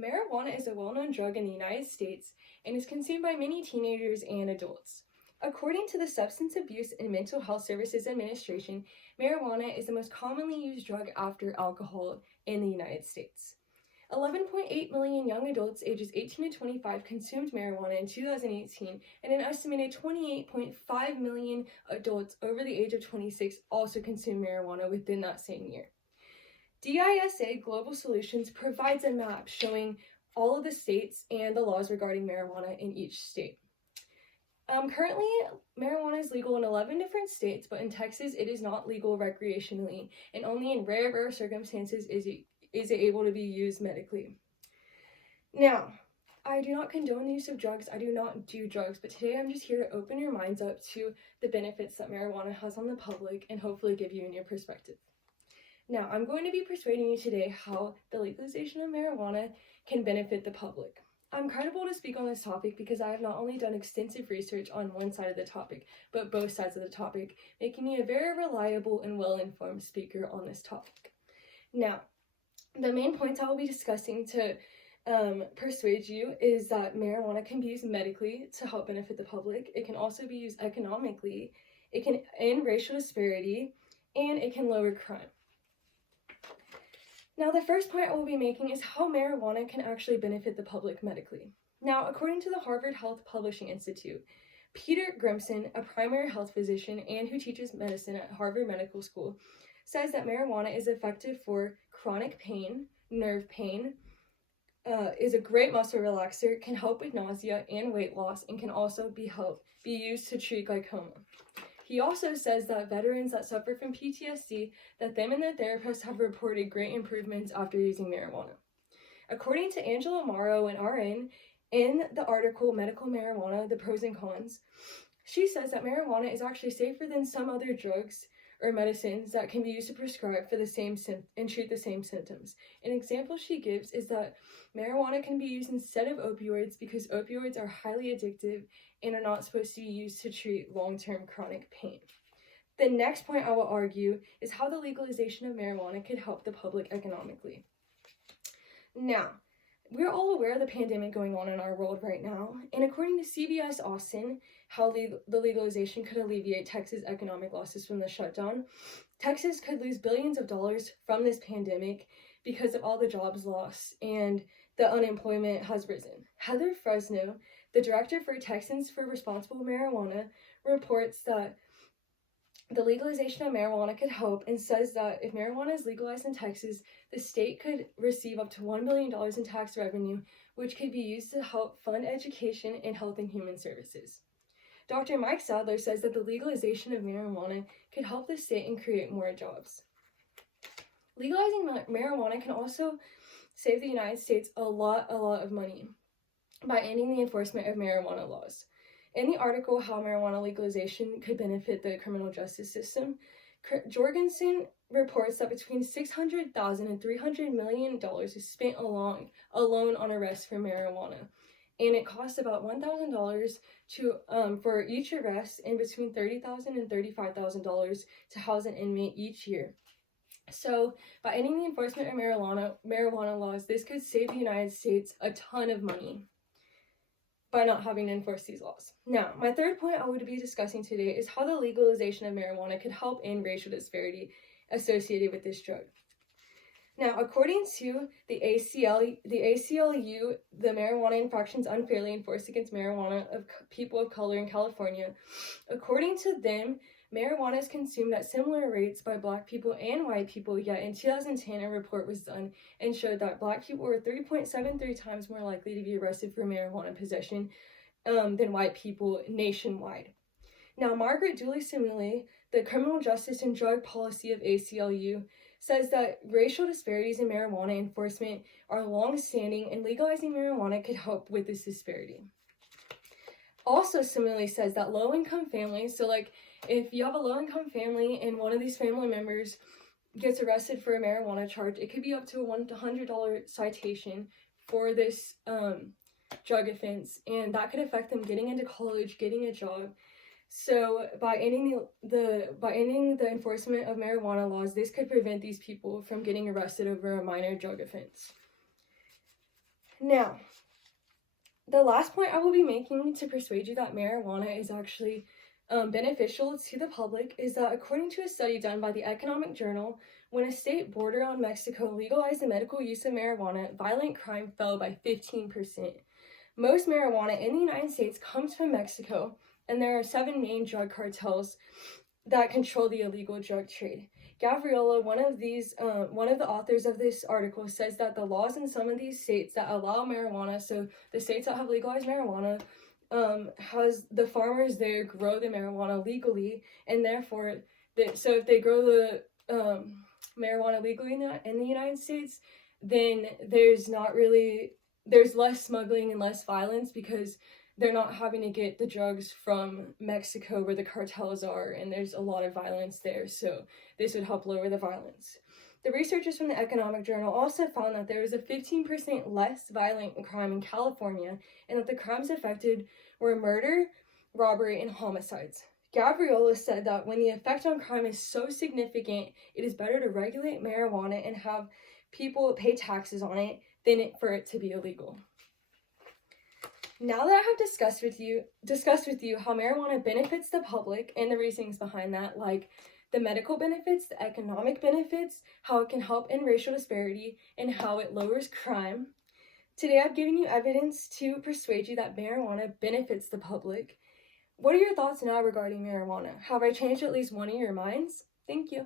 Marijuana is a well-known drug in the United States and is consumed by many teenagers and adults. According to the Substance Abuse and Mental Health Services Administration, marijuana is the most commonly used drug after alcohol in the United States. 11.8 million young adults ages 18 to 25 consumed marijuana in 2018, and an estimated 28.5 million adults over the age of 26 also consumed marijuana within that same year. DISA Global Solutions provides a map showing all of the states and the laws regarding marijuana in each state. Currently, marijuana is legal in 11 different states, but in Texas, it is not legal recreationally, and only in rare circumstances is it able to be used medically. Now, I do not condone the use of drugs. I do not do drugs, but today I'm just here to open your minds up to the benefits that marijuana has on the public and hopefully give you a new perspective. Now, I'm going to be persuading you today how the legalization of marijuana can benefit the public. I'm credible to speak on this topic because I have not only done extensive research on one side of the topic, but both sides of the topic, making me a very reliable and well-informed speaker on this topic. Now, the main points I will be discussing to persuade you is that marijuana can be used medically to help benefit the public. It can also be used economically. It can end racial disparity, and it can lower crime. Now, the first point I will be making is how marijuana can actually benefit the public medically. Now, according to the Harvard Health Publishing Institute, Peter Grimson, a primary health physician and who teaches medicine at Harvard Medical School, says that marijuana is effective for chronic pain, nerve pain, is a great muscle relaxer, can help with nausea and weight loss, and can also be used to treat glaucoma. He also says that veterans that suffer from PTSD, that them and their therapists have reported great improvements after using marijuana. According to Angela Morrow, an RN, in the article Medical Marijuana, the Pros and Cons, she says that marijuana is actually safer than some other drugs or medicines that can be used to prescribe for the same and treat the same symptoms. An example she gives is that marijuana can be used instead of opioids because opioids are highly addictive and are not supposed to be used to treat long-term chronic pain. The next point I will argue is how the legalization of marijuana could help the public economically. Now, we're all aware of the pandemic going on in our world right now, and according to CBS Austin, how the legalization could alleviate Texas' economic losses from the shutdown, Texas could lose billions of dollars from this pandemic because of all the jobs lost and the unemployment has risen. Heather Fresno, the director for Texans for Responsible Marijuana, reports that the legalization of marijuana could help and says that if marijuana is legalized in Texas, the state could receive up to $1 billion in tax revenue, which could be used to help fund education and health and human services. Dr. Mike Sadler says that the legalization of marijuana could help the state and create more jobs. Legalizing marijuana can also save the United States a lot of money by ending the enforcement of marijuana laws. In the article, How Marijuana Legalization Could Benefit the Criminal Justice System, Jorgensen reports that between $600,000 and $300 million is spent alone on arrests for marijuana, and it costs about $1,000 for each arrest, and between $30,000 and $35,000 to house an inmate each year. So, by ending the enforcement of marijuana laws, this could save the United States a ton of money by not having to enforce these laws. Now, my third point I would be discussing today is how the legalization of marijuana could help end racial disparity associated with this drug. Now, according to the ACLU, the Marijuana Infractions Unfairly Enforced Against Marijuana of People of Color in California, according to them, marijuana is consumed at similar rates by Black people and white people, yet in 2010 a report was done and showed that Black people were 3.73 times more likely to be arrested for marijuana possession than white people nationwide. Now, Margaret Dooley-Simile, the Criminal Justice and Drug Policy of ACLU, says that racial disparities in marijuana enforcement are long-standing and legalizing marijuana could help with this disparity. Also, Simile says that low-income families, so like if you have a low-income family and one of these family members gets arrested for a marijuana charge, it could be up to a $100 citation for this drug offense, and that could affect them getting into college, getting a job. So by ending the enforcement of marijuana laws, this could prevent these people from getting arrested over a minor drug offense. Now, the last point I will be making to persuade you that marijuana is actually beneficial to the public is that according to a study done by the Economic Journal, when a state bordering on Mexico legalized the medical use of marijuana, violent crime fell by 15%. Most marijuana in the United States comes from Mexico, and there are 7 main drug cartels that control the illegal drug trade. Gavriola, one of the authors of this article, says that the laws in some of these states that allow marijuana, so the states that have legalized marijuana, has the farmers there grow the marijuana legally, and therefore, so if they grow the marijuana legally in the United States, then there's less smuggling and less violence because they're not having to get the drugs from Mexico where the cartels are, and there's a lot of violence there, so this would help lower the violence. The researchers from the Economic Journal also found that there was a 15% less violent crime in California, and that the crimes affected were murder, robbery, and homicides. Gavriola said that when the effect on crime is so significant, it is better to regulate marijuana and have people pay taxes on it than for it to be illegal. Now that I have discussed with you how marijuana benefits the public and the reasons behind that, like the medical benefits, the economic benefits, how it can help in racial disparity, and how it lowers crime, today I've given you evidence to persuade you that marijuana benefits the public. What are your thoughts now regarding marijuana? Have I changed at least one of your minds? Thank you.